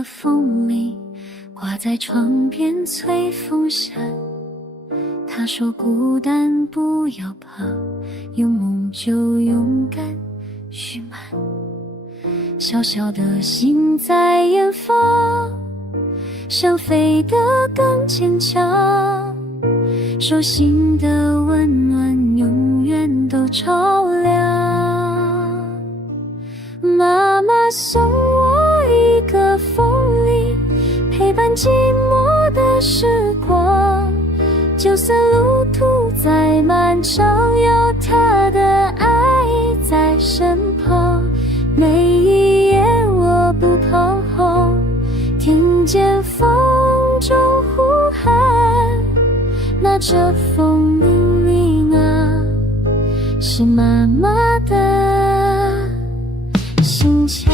个风铃，挂在窗边吹风扇。他说孤单不要怕，有梦就勇敢许满。小小的心在远方，想飞得更坚强。手心的温暖永远都照亮。妈妈送我一个风铃，陪伴寂寞的时光。就算路途再漫长，有她的爱在身旁。每一夜我不彷徨，听见风中呼喊，拿着风铃铃啊，是妈妈的心墙。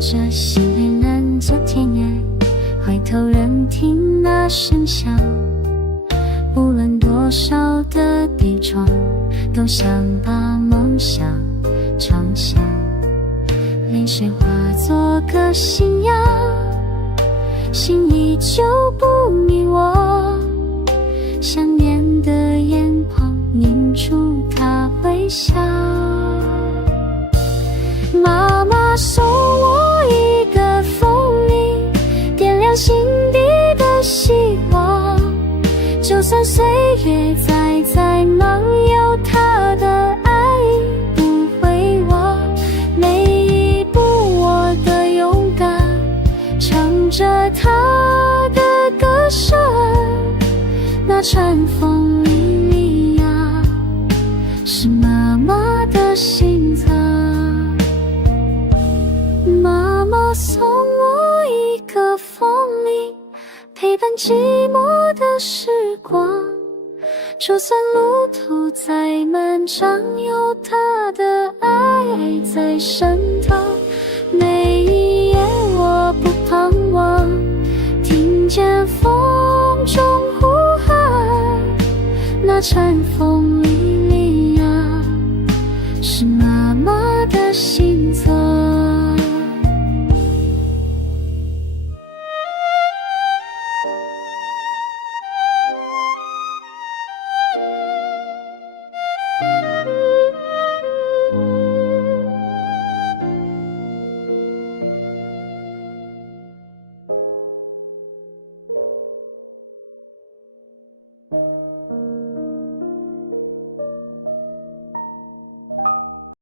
这心儿难走天涯，回头仍听那声响。无论多少的悲怆，都想把梦想唱响。泪水化作个信仰，心依旧不迷惘。想念的眼眶映出她微笑。妈妈送我一个风铃，点亮心底的希望。就算岁月再忙，有她的爱不会忘。每一步我的勇敢，唱着她的歌声。那串风铃铃啊，是妈妈的心脏。妈妈送我一个风铃，陪伴寂寞的时光。就算路途再漫长，有她的爱在身旁。每一夜我不彷徨，听见风中呼喊，那串风铃铃啊，是妈妈的心。